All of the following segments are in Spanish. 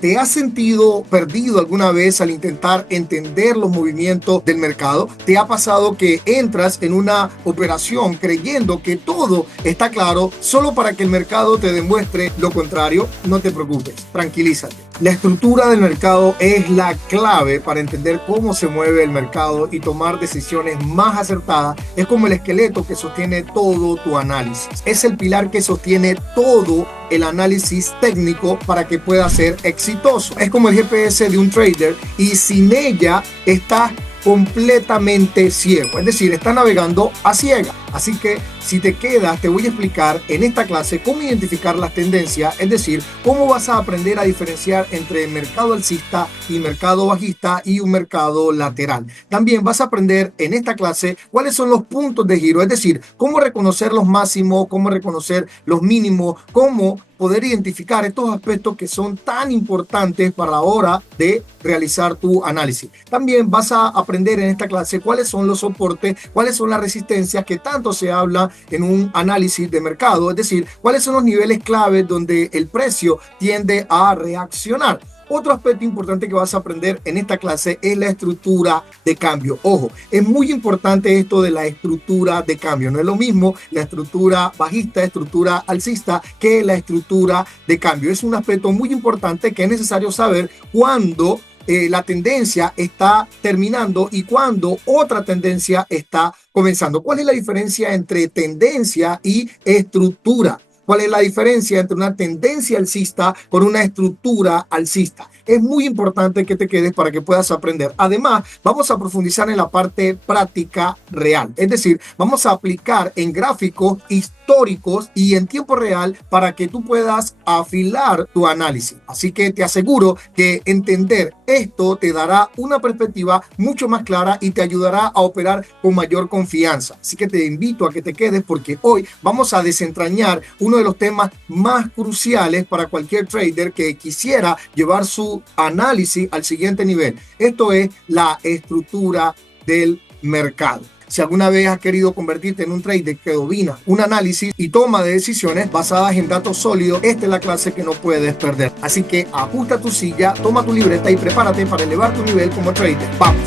¿Te has sentido perdido alguna vez al intentar entender los movimientos del mercado? ¿Te ha pasado que entras en una operación creyendo que todo está claro solo para que el mercado te demuestre lo contrario? No te preocupes, tranquilízate. La estructura del mercado es la clave para entender cómo se mueve el mercado y tomar decisiones más acertadas. Es como el esqueleto que sostiene todo tu análisis. Es el pilar que sostiene todo el análisis técnico para que pueda ser exitoso. Es como el GPS de un trader y sin ella está completamente ciego, es decir, está navegando a ciegas. Así que si te quedas, te voy a explicar en esta clase cómo identificar las tendencias, es decir, cómo vas a aprender a diferenciar entre mercado alcista y mercado bajista y un mercado lateral. También vas a aprender en esta clase cuáles son los puntos de giro, es decir, cómo reconocer los máximos, cómo reconocer los mínimos, cómo poder identificar estos aspectos que son tan importantes para la hora de realizar tu análisis. También vas a aprender en esta clase cuáles son los soportes, cuáles son las resistencias que tanto se habla en un análisis de mercado, es decir, cuáles son los niveles claves donde el precio tiende a reaccionar. Otro aspecto importante que vas a aprender en esta clase es la estructura de cambio. Ojo, es muy importante esto de la estructura de cambio. No es lo mismo la estructura bajista, estructura alcista, que la estructura de cambio. Es un aspecto muy importante que es necesario saber cuándo la tendencia está terminando y cuando otra tendencia está comenzando. ¿Cuál es la diferencia entre tendencia y estructura? ¿Cuál es la diferencia entre una tendencia alcista con una estructura alcista? Es muy importante que te quedes para que puedas aprender. Además, vamos a profundizar en la parte práctica real. Es decir, vamos a aplicar en gráficos históricos y en tiempo real para que tú puedas afilar tu análisis. Así que te aseguro que entender esto te dará una perspectiva mucho más clara y te ayudará a operar con mayor confianza. Así que te invito a que te quedes porque hoy vamos a desentrañar uno de los temas más cruciales para cualquier trader que quisiera llevar su análisis al siguiente nivel. Esto es la estructura del mercado. Si alguna vez has querido convertirte en un trader que domina un análisis y toma de decisiones basadas en datos sólidos, esta es la clase que no puedes perder. Así que ajusta tu silla, toma tu libreta y prepárate para elevar tu nivel como trader. ¡Vamos!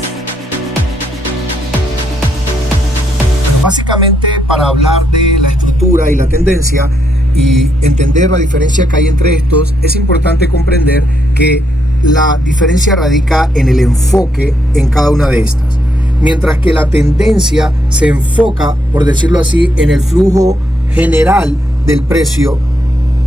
Básicamente, para hablar de la estructura y la tendencia y entender la diferencia que hay entre estos, es importante comprender que la diferencia radica en el enfoque en cada una de estas. Mientras que la tendencia se enfoca, por decirlo así, en el flujo general del precio,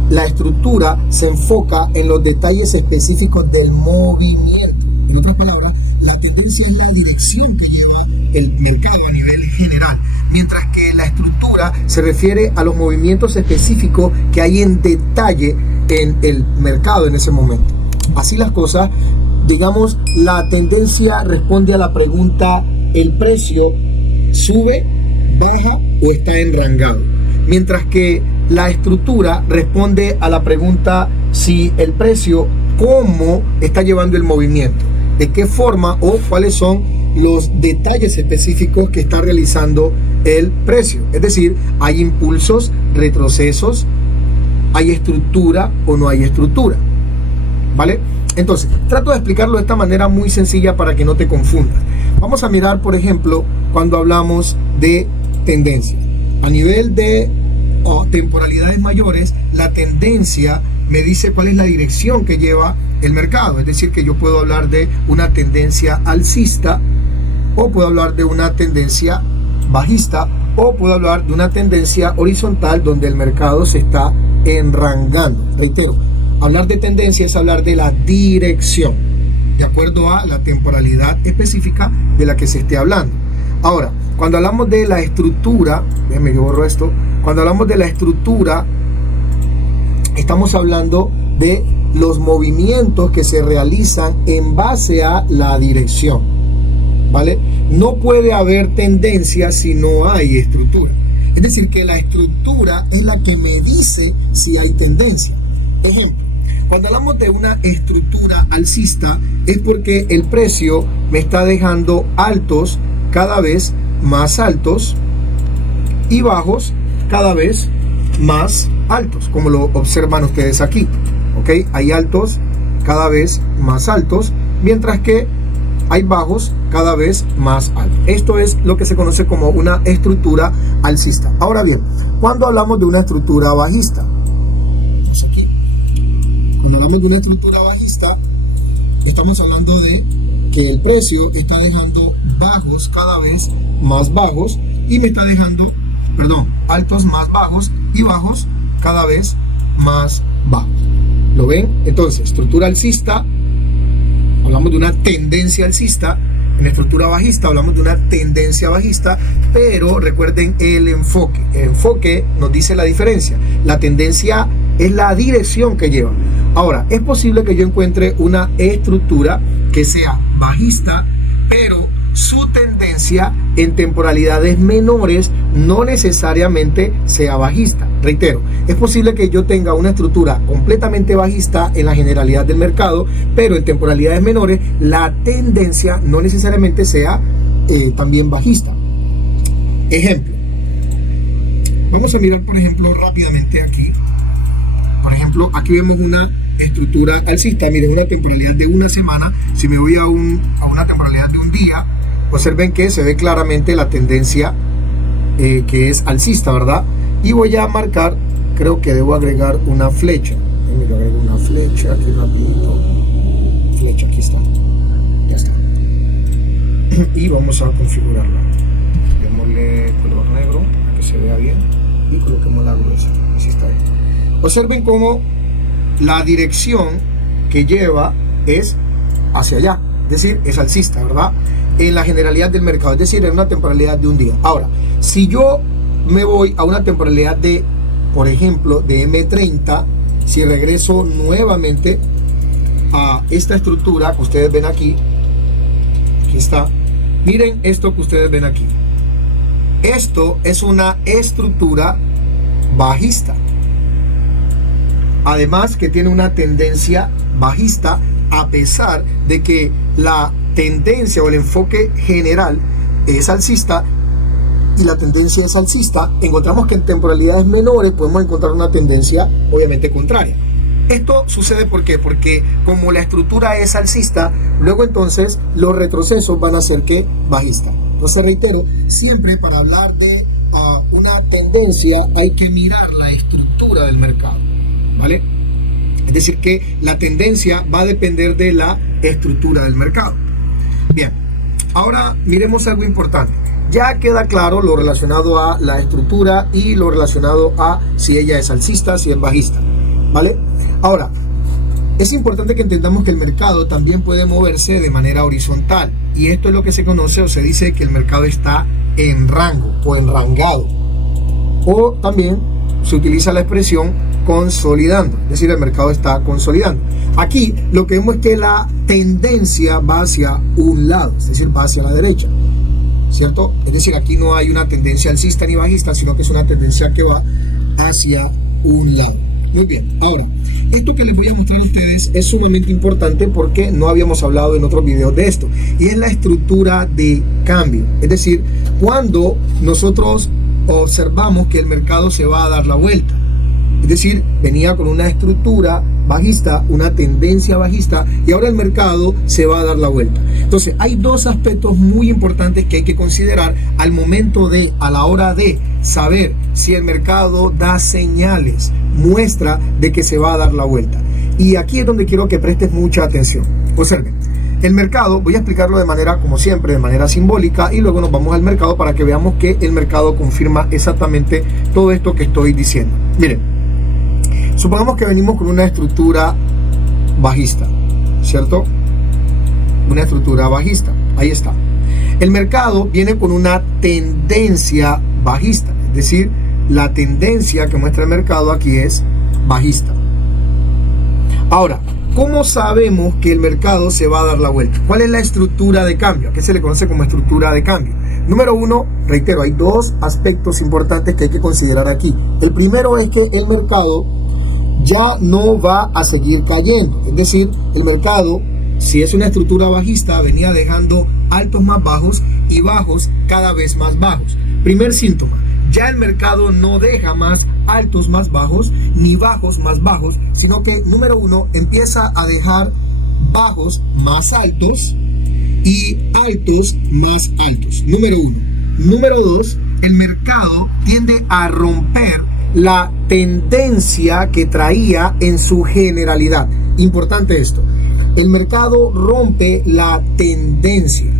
la estructura se enfoca en los detalles específicos del movimiento. En otras palabras, la tendencia es la dirección que lleva el mercado a nivel general, mientras que la estructura se refiere a los movimientos específicos que hay en detalle en el mercado en ese momento. Así las cosas, digamos, la tendencia responde a la pregunta: ¿el precio sube, baja o está enrangado? Mientras que la estructura responde a la pregunta si el precio, cómo está llevando el movimiento, de qué forma o cuáles son los detalles específicos que está realizando el precio. Es decir, hay impulsos, retrocesos, hay estructura o no hay estructura, ¿vale? Entonces, trato de explicarlo de esta manera muy sencilla para que no te confundas. Vamos a mirar, por ejemplo, cuando hablamos de tendencia. A nivel de temporalidades mayores, la tendencia me dice cuál es la dirección que lleva el mercado. Es decir, que yo puedo hablar de una tendencia alcista, o puedo hablar de una tendencia bajista, o puedo hablar de una tendencia horizontal donde el mercado se está enrangando. Reitero, hablar de tendencia es hablar de la dirección, de acuerdo a la temporalidad específica de la que se esté hablando. Ahora, cuando hablamos de la estructura, déjenme que borro esto. Cuando hablamos de la estructura, estamos hablando de los movimientos que se realizan en base a la dirección, ¿vale? No puede haber tendencia si no hay estructura. Es decir, que la estructura es la que me dice si hay tendencia. Ejemplo, cuando hablamos de una estructura alcista es porque el precio me está dejando altos cada vez más altos y bajos cada vez más altos, como lo observan ustedes aquí. ¿Ok? Hay altos cada vez más altos, mientras que hay bajos cada vez más altos. Esto es lo que se conoce como una estructura alcista. Ahora bien, cuando hablamos de una estructura bajista, cuando hablamos de una estructura bajista, estamos hablando de que el precio está dejando bajos cada vez más bajos y me está dejando, altos más bajos y bajos cada vez más bajos. ¿Lo ven? Entonces, estructura alcista, hablamos de una tendencia alcista. En estructura bajista hablamos de una tendencia bajista, pero recuerden el enfoque. El enfoque nos dice la diferencia. La tendencia es la dirección que lleva. Ahora, es posible que yo encuentre una estructura que sea bajista, pero su tendencia en temporalidades menores no necesariamente sea bajista. Reitero, es posible que yo tenga una estructura completamente bajista en la generalidad del mercado, pero en temporalidades menores la tendencia no necesariamente sea también bajista. Ejemplo, vamos a mirar por ejemplo rápidamente aquí. Por ejemplo, aquí vemos una estructura alcista. Miren, una temporalidad de una semana. Si me voy a una temporalidad de un día, observen que se ve claramente la tendencia que es alcista, ¿verdad? Y voy a marcar, creo que debo agregar una flecha. Mira, agrego una flecha aquí rapidito. Flecha, aquí está. Ya está. Y vamos a configurarla. Démosle color negro para que se vea bien y coloquemos la gruesa. Así está bien. Observen cómo la dirección que lleva es hacia allá, es decir, es alcista, ¿verdad? En la generalidad del mercado, es decir, en una temporalidad de un día. Ahora, si yo me voy a una temporalidad de, por ejemplo, de M30, si regreso nuevamente a esta estructura que ustedes ven aquí, aquí está, miren esto que ustedes ven aquí. Esto es una estructura bajista. Además que tiene una tendencia bajista, a pesar de que la tendencia o el enfoque general es alcista y la tendencia es alcista, encontramos que en temporalidades menores podemos encontrar una tendencia obviamente contraria. Esto sucede ¿por qué? Porque como la estructura es alcista, luego entonces los retrocesos van a ser que bajista. Entonces reitero, siempre para hablar de una tendencia hay que mirar la estructura del mercado, ¿vale? Es decir que la tendencia va a depender de la estructura del mercado. Bien, ahora miremos algo importante. Ya queda claro lo relacionado a la estructura y lo relacionado a si ella es alcista, si es bajista, ¿vale? Ahora, es importante que entendamos que el mercado también puede moverse de manera horizontal, y esto es lo que se conoce o se dice que el mercado está en rango o enrangado, o también se utiliza la expresión consolidando, es decir, el mercado está consolidando. Aquí lo que vemos es que la tendencia va hacia un lado, es decir, va hacia la derecha, ¿cierto? Es decir, aquí no hay una tendencia alcista ni bajista, sino que es una tendencia que va hacia un lado. Muy bien, ahora, esto que les voy a mostrar a ustedes es sumamente importante porque no habíamos hablado en otros videos de esto, y es la estructura de cambio. Es decir, cuando nosotros observamos que el mercado se va a dar la vuelta, es decir, venía con una estructura bajista, una tendencia bajista, y ahora el mercado se va a dar la vuelta. Entonces, hay dos aspectos muy importantes que hay que considerar al momento de, a la hora de saber si el mercado da señales, muestra de que se va a dar la vuelta. Y aquí es donde quiero que prestes mucha atención. Observen, el mercado, voy a explicarlo de manera, como siempre, de manera simbólica, y luego nos vamos al mercado para que veamos que el mercado confirma exactamente todo esto que estoy diciendo. Miren, supongamos que venimos con una estructura bajista, ¿cierto? Una estructura bajista, ahí está. El mercado viene con una tendencia bajista, es decir, la tendencia que muestra el mercado aquí es bajista. Ahora, ¿cómo sabemos que el mercado se va a dar la vuelta? ¿Cuál es la estructura de cambio? ¿A qué se le conoce como estructura de cambio? Número uno, reitero, hay dos aspectos importantes que hay que considerar aquí. El primero es que el mercado ya no va a seguir cayendo. Es decir, el mercado, si es una estructura bajista, venía dejando altos más bajos y bajos cada vez más bajos. Primer síntoma, ya el mercado no deja más altos más bajos ni bajos más bajos, sino que, número uno, empieza a dejar bajos más altos y altos más altos. Número uno. Número dos, el mercado tiende a romper la tendencia que traía en su generalidad. Importante esto. El mercado rompe la tendencia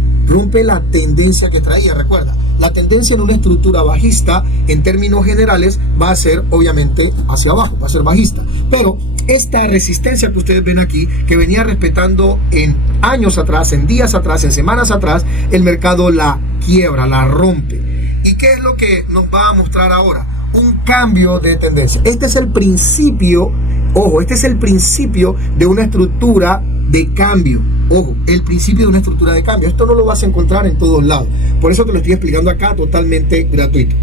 que traía. Recuerda, la tendencia en una estructura bajista, en términos generales, va a ser obviamente hacia abajo, va a ser bajista. Pero esta resistencia que ustedes ven aquí, que venía respetando en años atrás, en días atrás, en semanas atrás, el mercado la quiebra, la rompe. ¿Y qué es lo que nos va a mostrar ahora? Un cambio de tendencia. Este es el principio, ojo, este es el principio de una estructura de cambio. Ojo, el principio de una estructura de cambio. Esto no lo vas a encontrar en todos lados. Por eso te lo estoy explicando acá totalmente gratuito.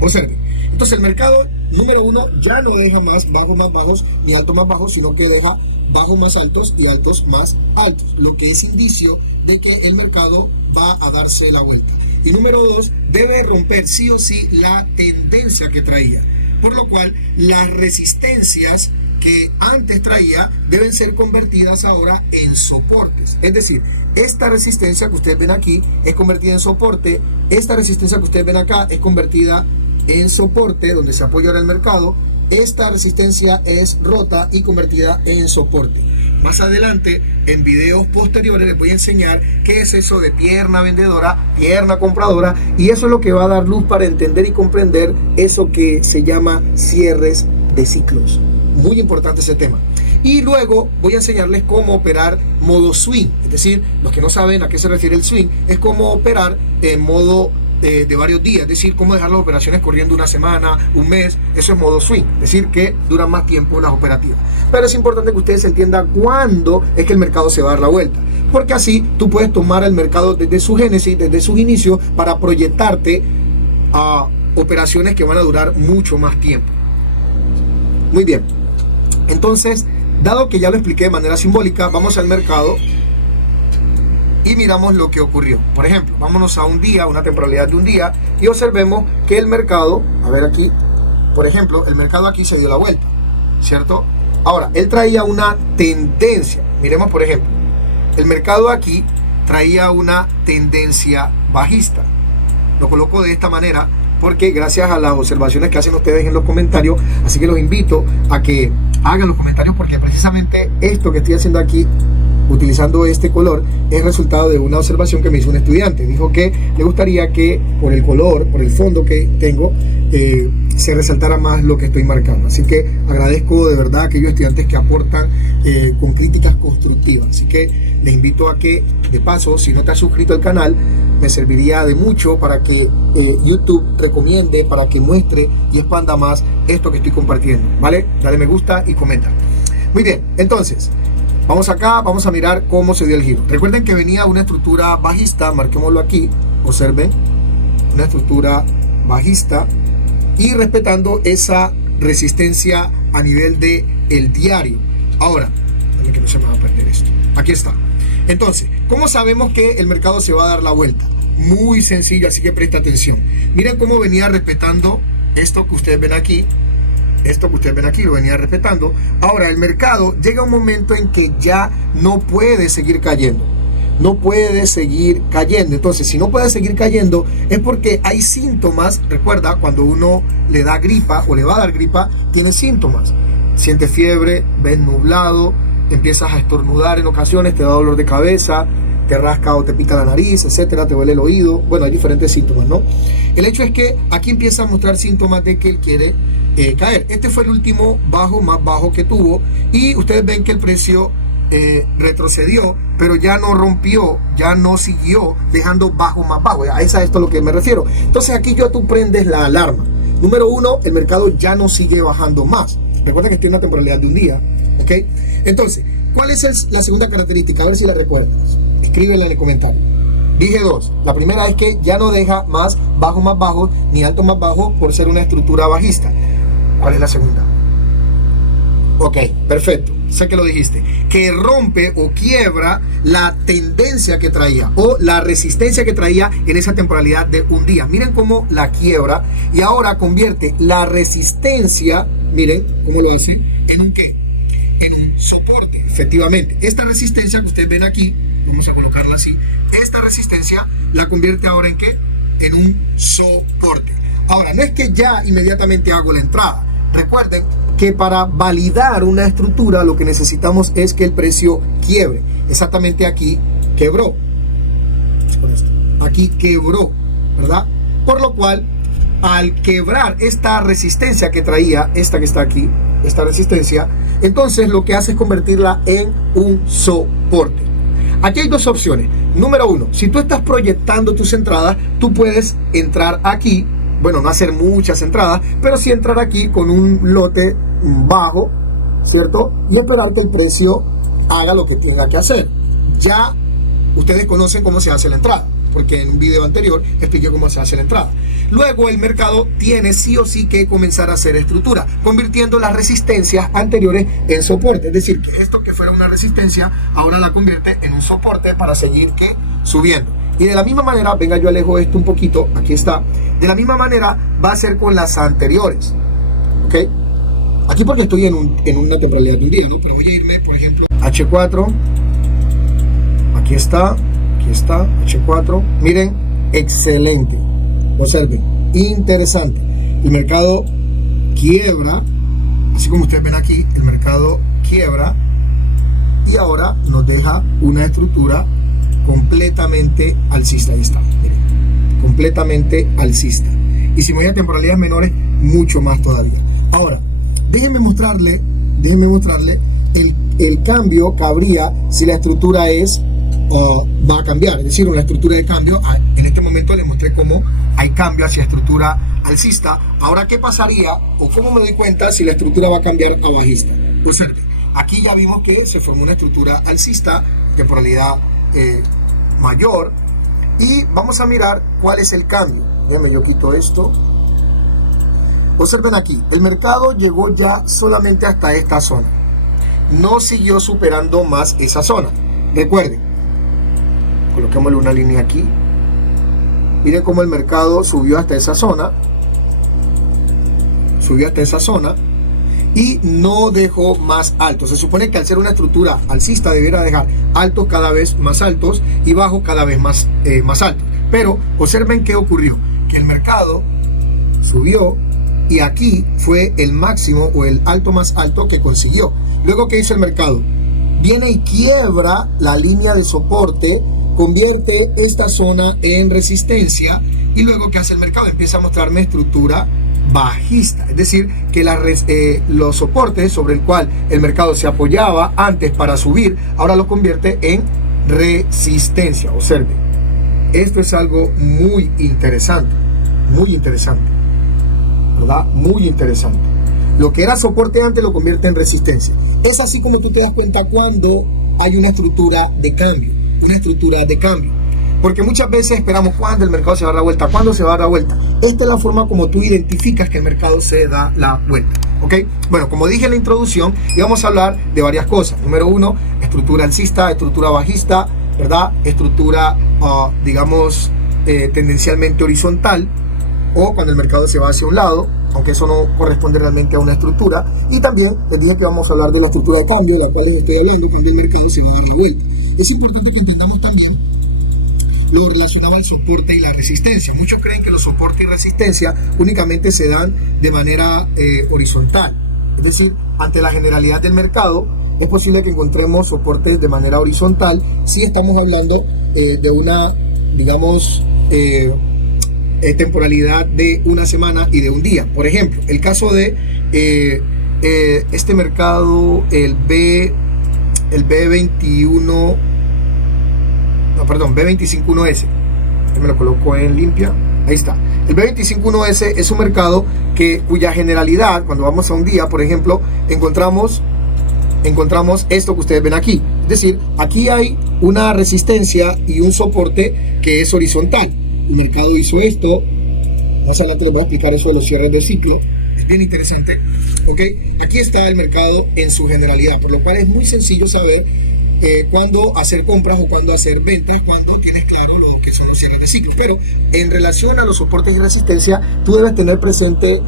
Observe. Entonces el mercado, número uno, ya no deja más bajos, ni altos más bajos, sino que deja bajos más altos y altos más altos. Lo que es indicio de que el mercado va a darse la vuelta. Y número dos, debe romper sí o sí la tendencia que traía. Por lo cual, las resistencias que antes traía deben ser convertidas ahora en soportes. Es decir, esta resistencia que ustedes ven aquí es convertida en soporte. Esta resistencia que ustedes ven acá es convertida en soporte, donde se apoya ahora el mercado. Esta resistencia es rota y convertida en soporte. Más adelante, en videos posteriores, les voy a enseñar qué es eso de pierna vendedora, pierna compradora, y eso es lo que va a dar luz para entender y comprender eso que se llama cierres de ciclos. Muy importante ese tema. Y luego voy a enseñarles cómo operar modo swing. Es decir, los que no saben a qué se refiere el swing, es cómo operar en modo de varios días. Es decir, cómo dejar las operaciones corriendo una semana, un mes. Eso es modo swing. Es decir, que duran más tiempo las operativas. Pero es importante que ustedes entiendan cuándo es que el mercado se va a dar la vuelta. Porque así tú puedes tomar el mercado desde su génesis, desde sus inicios, para proyectarte a operaciones que van a durar mucho más tiempo. Muy bien. Entonces, dado que ya lo expliqué de manera simbólica, vamos al mercado y miramos lo que ocurrió. Por ejemplo, vámonos a un día, una temporalidad de un día, y observemos que el mercado, a ver aquí, por ejemplo, el mercado aquí se dio la vuelta, ¿cierto? Ahora, él traía una tendencia. Miremos, por ejemplo, el mercado aquí traía una tendencia bajista. Lo coloco de esta manera porque gracias a las observaciones que hacen ustedes en los comentarios, así que los invito a que hagan los comentarios, porque precisamente esto que estoy haciendo aquí, utilizando este color, es resultado de una observación que me hizo un estudiante. Dijo que le gustaría que por el color, por el fondo que tengo, se resaltara más lo que estoy marcando. Así que agradezco de verdad a aquellos estudiantes que aportan con críticas constructivas. Así que les invito a que, de paso, si no te has suscrito al canal, me serviría de mucho para que YouTube recomiende, para que muestre y expanda más esto que estoy compartiendo, ¿vale? Dale me gusta y comenta. Muy bien, entonces vamos acá, vamos a mirar cómo se dio el giro. Recuerden que venía una estructura bajista, marquémoslo aquí, observen, una estructura bajista, y respetando esa resistencia a nivel de el diario. Ahora, que no se me va a perder esto. Aquí está. Entonces, ¿cómo sabemos que el mercado se va a dar la vuelta? Muy sencillo, así que presta atención. Miren cómo venía respetando esto que ustedes ven aquí. Esto que ustedes ven aquí lo venía respetando. Ahora, el mercado llega a un momento en que ya no puede seguir cayendo. No puede seguir cayendo. Entonces, si no puede seguir cayendo, es porque hay síntomas. Recuerda, cuando uno le da gripa o le va a dar gripa, tiene síntomas. Sientes fiebre, ves nublado, empiezas a estornudar en ocasiones, te da dolor de cabeza, te rasca o te pica la nariz, etcétera, te duele el oído. Bueno, hay diferentes síntomas, ¿no? El hecho es que aquí empieza a mostrar síntomas de que él quiere caer. Este fue el último bajo más bajo que tuvo, y ustedes ven que el precio retrocedió, pero ya no rompió, ya no siguió dejando bajo más bajo. A esto es a lo que me refiero. Entonces aquí ya tú prendes la alarma. Número uno, el mercado ya no sigue bajando más. Recuerda que estoy en una temporalidad de un día, ¿ok? Entonces, ¿cuál es la segunda característica? A ver si la recuerdas. Escríbela en el comentario. Dije dos. La primera es que ya no deja más bajos ni altos más bajos por ser una estructura bajista. ¿Cuál es la segunda? Ok, perfecto. Sé que lo dijiste. Que rompe o quiebra la tendencia que traía o la resistencia que traía en esa temporalidad de un día. Miren cómo la quiebra y ahora convierte la resistencia, miren cómo lo hace, ¿en un qué? en un soporte. Efectivamente, esta resistencia que ustedes ven aquí, vamos a colocarla así, esta resistencia la convierte ahora en ¿qué? En un soporte. Ahora, no es que ya inmediatamente hago la entrada. Recuerden que para validar una estructura lo que necesitamos es que el precio quiebre. Exactamente aquí quebró. Aquí quebró, ¿verdad? Por lo cual, al quebrar esta resistencia que traía, esta que está aquí, esta resistencia, entonces lo que hace es convertirla en un soporte. Aquí hay dos opciones. Número uno, si tú estás proyectando tus entradas, tú puedes entrar aquí, bueno, no hacer muchas entradas, pero sí entrar aquí con un lote bajo, ¿cierto? Y esperar que el precio haga lo que tenga que hacer. Ya ustedes conocen cómo se hace la entrada, porque en un video anterior expliqué cómo se hace la entrada. Luego el mercado tiene sí o sí que comenzar a hacer estructura, convirtiendo las resistencias anteriores en soporte. Es decir, que esto que fuera una resistencia, ahora la convierte en un soporte para seguir que subiendo. Y de la misma manera, venga, yo alejo esto un poquito, aquí está. De la misma manera va a ser con las anteriores, ¿ok? Aquí porque estoy en una temporalidad de un día, ¿no? Pero voy a irme, por ejemplo, H4, aquí está, H4, miren, excelente, observen, interesante, el mercado quiebra, así como ustedes ven aquí, el mercado quiebra y ahora nos deja una estructura completamente alcista, ahí está, miren, completamente alcista, y si me voy a temporalidades menores, mucho más todavía. Ahora, déjenme mostrarle el cambio que habría si la estructura va a cambiar, es decir, una estructura de cambio. En este momento les mostré cómo hay cambio hacia estructura alcista. Ahora, ¿qué pasaría o cómo me doy cuenta si la estructura va a cambiar a bajista? Observen, aquí ya vimos que se formó una estructura alcista, temporalidad mayor, y vamos a mirar cuál es el cambio. Déjenme, yo quito esto. Observen aquí, el mercado llegó ya solamente hasta esta zona, no siguió superando más esa zona. Recuerden, coloquémosle una línea aquí, miren cómo el mercado subió hasta esa zona, y no dejó más alto. Se supone que al ser una estructura alcista debiera dejar altos cada vez más altos y bajos cada vez más altos. Pero observen qué ocurrió, que el mercado subió y aquí fue el máximo o el alto más alto que consiguió. Luego, ¿qué hizo el mercado? Viene y quiebra la línea de soporte, convierte esta zona en resistencia, y luego, ¿qué hace el mercado? Empieza a mostrarme estructura bajista, es decir, que los soportes sobre el cual el mercado se apoyaba antes para subir, ahora lo convierte en resistencia. Observen, esto es algo muy interesante, ¿verdad? Muy interesante. Lo que era soporte antes lo convierte en resistencia. Es así como tú te das cuenta cuando hay una estructura de cambio, porque muchas veces esperamos cuándo el mercado se va a dar la vuelta, cuándo se va a dar la vuelta. Esta es la forma como tú identificas que el mercado se da la vuelta, ¿ok? Bueno, como dije en la introducción, íbamos a hablar de varias cosas. Número uno, estructura alcista, estructura bajista, ¿verdad? Estructura, digamos, tendencialmente horizontal, o cuando el mercado se va hacia un lado, aunque eso no corresponde realmente a una estructura. Y también les dije que vamos a hablar de la estructura de cambio, de la cual les estoy hablando, cuando el mercado se va a dar la vuelta. Es importante que entendamos también lo relacionado al soporte y la resistencia. Muchos creen que los soportes y resistencia únicamente se dan de manera horizontal, es decir, ante la generalidad del mercado es posible que encontremos soportes de manera horizontal si estamos hablando de una, digamos, temporalidad de una semana y de un día. Por ejemplo, el caso de este mercado, el B21, no, perdón, B251S, me lo coloco en limpia, ahí está. El B251S es un mercado cuya generalidad, cuando vamos a un día, por ejemplo, encontramos esto que ustedes ven aquí. Es decir, aquí hay una resistencia y un soporte que es horizontal. El mercado hizo esto. Más adelante les voy a explicar eso de los cierres de ciclo. Es bien interesante. ¿Ok? Aquí está el mercado en su generalidad, por lo cual es muy sencillo saber cuándo hacer compras o cuándo hacer ventas, cuando tienes claro lo que son los cierres de ciclo. Pero en relación a los soportes y resistencia, tú debes tener presente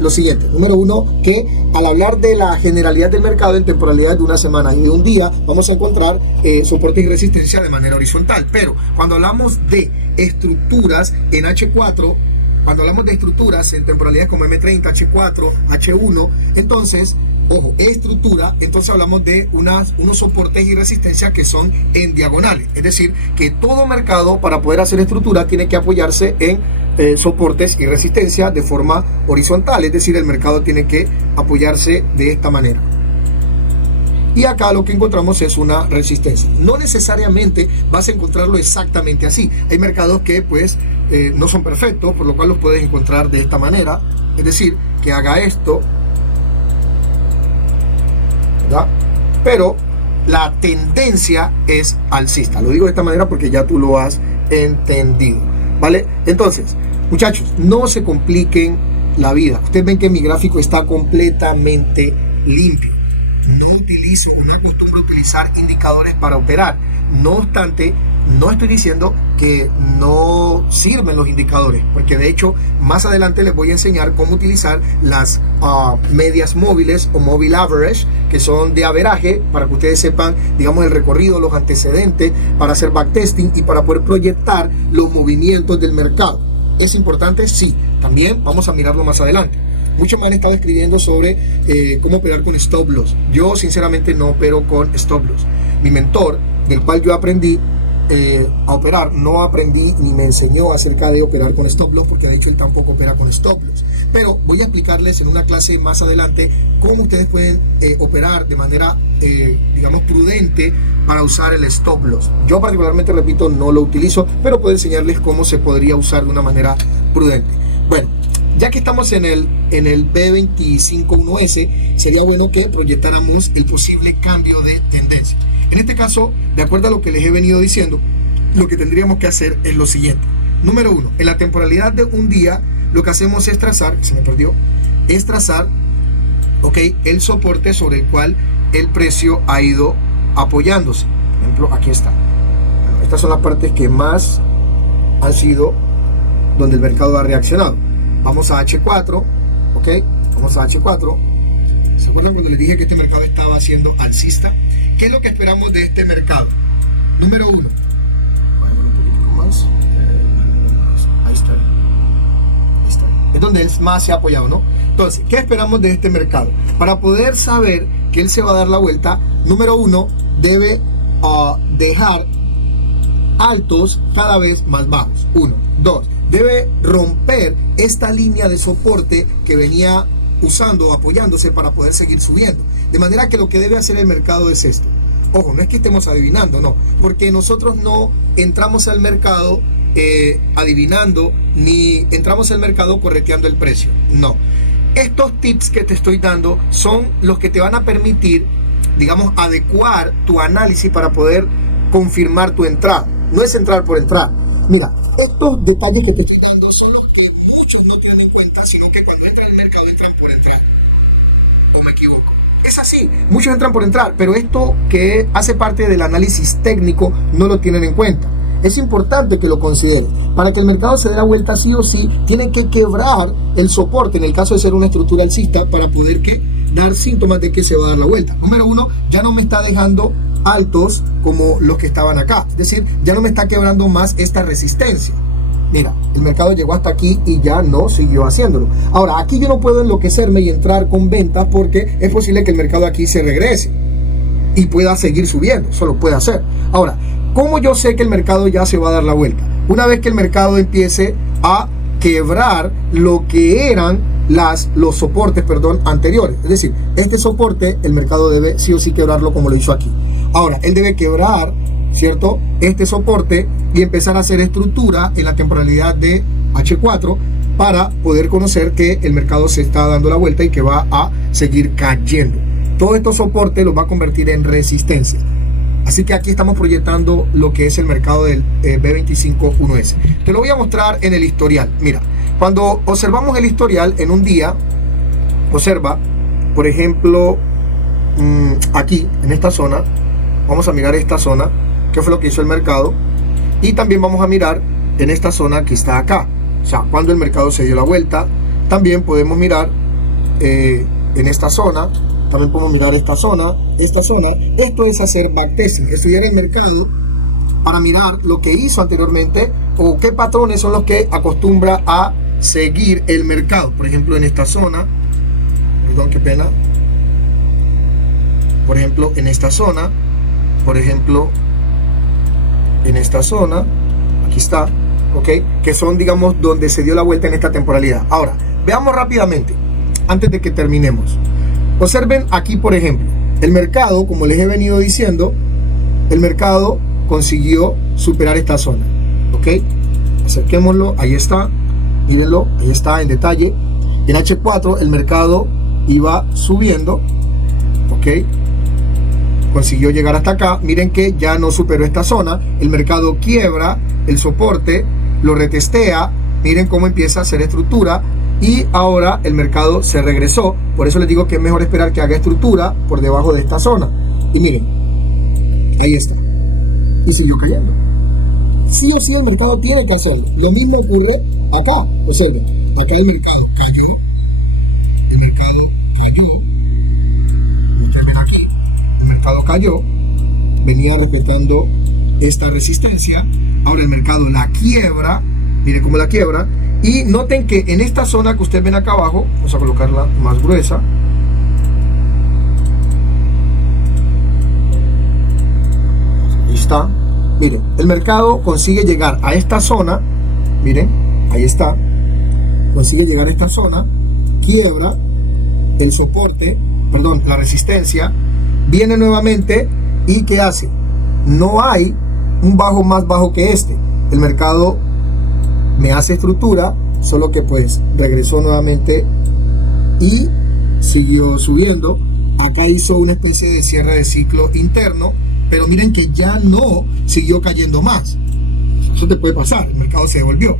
lo siguiente. Número uno, que al hablar de la generalidad del mercado en temporalidad de una semana y de un día, vamos a encontrar soportes y resistencia de manera horizontal. Pero cuando hablamos de estructuras en H4, cuando hablamos de estructuras en temporalidades como M30, H4, H1, entonces, ojo, estructura, entonces hablamos de unos soportes y resistencias que son en diagonales. Es decir, que todo mercado para poder hacer estructura tiene que apoyarse en soportes y resistencia de forma horizontal. Es decir, el mercado tiene que apoyarse de esta manera. Y acá lo que encontramos es una resistencia. No necesariamente vas a encontrarlo exactamente así. Hay mercados que pues no son perfectos, por lo cual los puedes encontrar de esta manera. Es decir, que haga esto, ¿verdad? Pero la tendencia es alcista. Lo digo de esta manera porque ya tú lo has entendido, ¿vale? Entonces, muchachos, no se compliquen la vida. Ustedes ven que mi gráfico está completamente limpio. No acostumbro a utilizar indicadores para operar. No obstante, no estoy diciendo que no sirven los indicadores, porque de hecho más adelante les voy a enseñar cómo utilizar las medias móviles o móvil average, que son de averaje, para que ustedes sepan, digamos, el recorrido, los antecedentes, para hacer backtesting y para poder proyectar los movimientos del mercado. ¿Es importante? Sí. También vamos a mirarlo más adelante. Muchos me han estado escribiendo sobre cómo operar con stop loss. Yo sinceramente no opero con stop loss. Mi mentor, del cual yo aprendí a operar, no aprendí ni me enseñó acerca de operar con stop loss, porque de hecho él tampoco opera con stop loss. Pero voy a explicarles en una clase más adelante cómo ustedes pueden operar de manera, digamos, prudente para usar el stop loss. Yo particularmente, repito, no lo utilizo, pero puedo enseñarles cómo se podría usar de una manera prudente. Bueno, ya que estamos en el B25.1S, sería bueno que proyectáramos el posible cambio de tendencia. En este caso, de acuerdo a lo que les he venido diciendo, lo que tendríamos que hacer es lo siguiente. Número uno, en la temporalidad de un día, lo que hacemos es trazar, ¿okay?, el soporte sobre el cual el precio ha ido apoyándose. Por ejemplo, aquí está. Bueno, estas son las partes que más han sido donde el mercado ha reaccionado. Vamos a H4, ¿ok? Vamos a H4. ¿Se acuerdan cuando les dije que este mercado estaba haciendo alcista? ¿Qué es lo que esperamos de este mercado? Número uno. Bueno, un poquitico más. Ahí está. Ahí está. Es donde él más se ha apoyado, ¿no? Entonces, ¿qué esperamos de este mercado? Para poder saber que él se va a dar la vuelta, número uno, debe dejar altos cada vez más bajos. Uno. Dos, debe romper esta línea de soporte que venía usando, apoyándose para poder seguir subiendo. De manera que lo que debe hacer el mercado es esto. Ojo, no es que estemos adivinando, no, porque nosotros no entramos al mercado adivinando, ni entramos al mercado correteando el precio. No. Estos tips que te estoy dando son los que te van a permitir, digamos, adecuar tu análisis para poder confirmar tu entrada. No es entrar por entrar. Mira, estos detalles que te estoy dando son los que muchos no tienen en cuenta, sino que cuando entran al mercado entran por entrar. ¿O me equivoco? Es así, muchos entran por entrar, pero esto que hace parte del análisis técnico no lo tienen en cuenta. Es importante que lo consideren. Para que el mercado se dé la vuelta sí o sí, tiene que quebrar el soporte, en el caso de ser una estructura alcista, para poder dar síntomas de que se va a dar la vuelta. Número uno, ya no me está dejando altos como los que estaban acá, es decir, ya no me está quebrando más esta resistencia. Mira, el mercado llegó hasta aquí y ya no siguió haciéndolo. Ahora, aquí yo no puedo enloquecerme y entrar con ventas, porque es posible que el mercado aquí se regrese y pueda seguir subiendo. Eso lo puede hacer. Ahora, ¿cómo yo sé que el mercado ya se va a dar la vuelta? Una vez que el mercado empiece a quebrar lo que eran los soportes, anteriores. Es decir, este soporte el mercado debe sí o sí quebrarlo como lo hizo aquí. Ahora, él debe quebrar, ¿cierto?, este soporte y empezar a hacer estructura en la temporalidad de H4 para poder conocer que el mercado se está dando la vuelta y que va a seguir cayendo. Todos estos soportes los va a convertir en resistencia. Así que aquí estamos proyectando lo que es el mercado del B25.1S. Te lo voy a mostrar en el historial. Mira, cuando observamos el historial en un día, observa, por ejemplo, aquí, en esta zona, vamos a mirar esta zona, qué fue lo que hizo el mercado, y también vamos a mirar en esta zona que está acá, o sea, cuando el mercado se dio la vuelta. También podemos mirar en esta zona, también podemos mirar esta zona. Esto es hacer backtesting, estudiar el mercado para mirar lo que hizo anteriormente o qué patrones son los que acostumbra a seguir el mercado. Por ejemplo, en esta zona, perdón, qué pena, por ejemplo, en esta zona, por ejemplo, en esta zona, aquí está, ok, que son, digamos, donde se dio la vuelta en esta temporalidad. Ahora, veamos rápidamente, antes de que terminemos. Observen aquí, por ejemplo, el mercado, como les he venido diciendo, el mercado consiguió superar esta zona, ok, acerquémoslo, ahí está, mírenlo, ahí está en detalle. En H4 el mercado iba subiendo, ok, consiguió llegar hasta acá. Miren que ya no superó esta zona, el mercado quiebra el soporte, lo retestea, miren cómo empieza a hacer estructura y ahora el mercado se regresó. Por eso les digo que es mejor esperar que haga estructura por debajo de esta zona. Y miren, ahí está, y siguió cayendo. Sí o sí el mercado tiene que hacerlo. Lo mismo ocurre acá. Observen, acá el mercado cayó, ustedes ven aquí, el mercado cayó, venía respetando esta resistencia, ahora el mercado la quiebra, miren cómo la quiebra, y noten que en esta zona que ustedes ven acá abajo, vamos a colocarla más gruesa, ahí está, miren, el mercado consigue llegar a esta zona, miren, ahí está, consigue llegar a esta zona, quiebra el soporte, perdón, la resistencia, viene nuevamente y ¿qué hace? No hay un bajo más bajo que este. El mercado me hace estructura, solo que pues regresó nuevamente y siguió subiendo. Acá hizo una especie de cierre de ciclo interno, pero miren que ya no siguió cayendo más. Eso te puede pasar, el mercado se devolvió,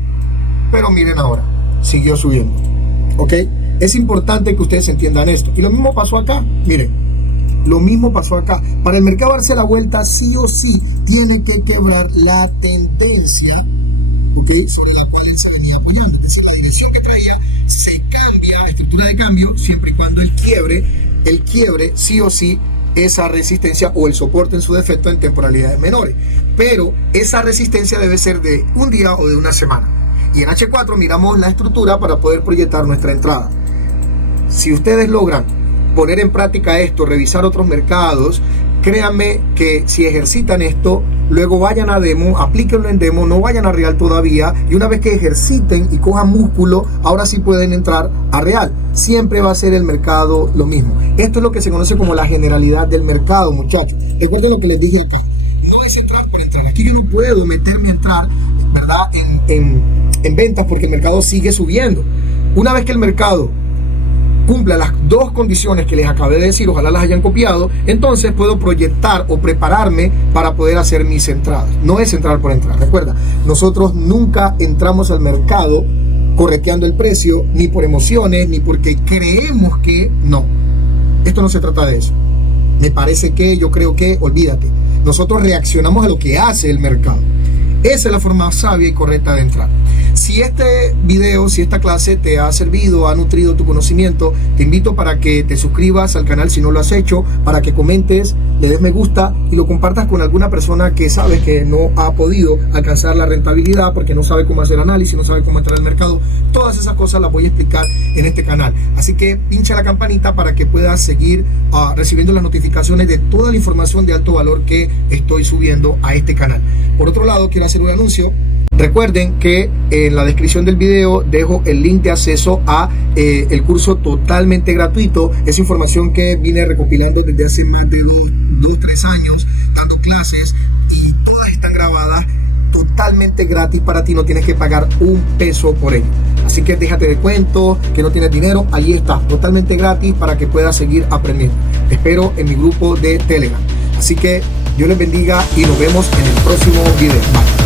pero miren ahora, siguió subiendo, ok. Es importante que ustedes entiendan esto. Y lo mismo pasó acá, miren, lo mismo pasó acá. Para el mercado darse la vuelta, sí o sí tiene que quebrar la tendencia, ok, sobre la cual él se venía apoyando. Es decir, la dirección que traía se cambia, estructura de cambio, siempre y cuando él quiebre sí o sí esa resistencia o el soporte en su defecto en temporalidades menores. Pero esa resistencia debe ser de un día o de una semana. Y en H4 miramos la estructura para poder proyectar nuestra entrada. Si ustedes logran poner en práctica esto, revisar otros mercados, créanme que si ejercitan esto, luego vayan a demo, aplíquenlo en demo, no vayan a real todavía, y una vez que ejerciten y cojan músculo, ahora sí pueden entrar a real. Siempre va a ser el mercado lo mismo. Esto es lo que se conoce como la generalidad del mercado, muchachos. Recuerden lo que les dije acá. No es entrar por entrar. Aquí yo no puedo meterme a entrar, ¿verdad?, en ventas, porque el mercado sigue subiendo. Una vez que el mercado cumpla las dos condiciones que les acabé de decir, ojalá las hayan copiado, entonces puedo proyectar o prepararme para poder hacer mis entradas. No es entrar por entrar. Recuerda, nosotros nunca entramos al mercado correteando el precio, ni por emociones, ni porque creemos que no. Esto no se trata de eso. Me parece que, yo creo que, olvídate. Nosotros reaccionamos a lo que hace el mercado. Esa es la forma sabia y correcta de entrar. Si este video, si esta clase te ha servido, ha nutrido tu conocimiento, te invito para que te suscribas al canal si no lo has hecho, para que comentes, le des me gusta y lo compartas con alguna persona que sabes que no ha podido alcanzar la rentabilidad porque no sabe cómo hacer análisis, no sabe cómo entrar al mercado. Todas esas cosas las voy a explicar en este canal. Así que pincha la campanita para que puedas seguir recibiendo las notificaciones de toda la información de alto valor que estoy subiendo a este canal. Por otro lado, quiero hacer un anuncio. Recuerden que en la descripción del video dejo el link de acceso a el curso totalmente gratuito. Es información que vine recopilando desde hace más de 2-3 años, dando clases, y todas están grabadas totalmente gratis para ti. No tienes que pagar un peso por ello. Así que déjate de cuentos, que no tienes dinero. Allí está, totalmente gratis para que puedas seguir aprendiendo. Te espero en mi grupo de Telegram. Así que Dios les bendiga y nos vemos en el próximo video. Bye.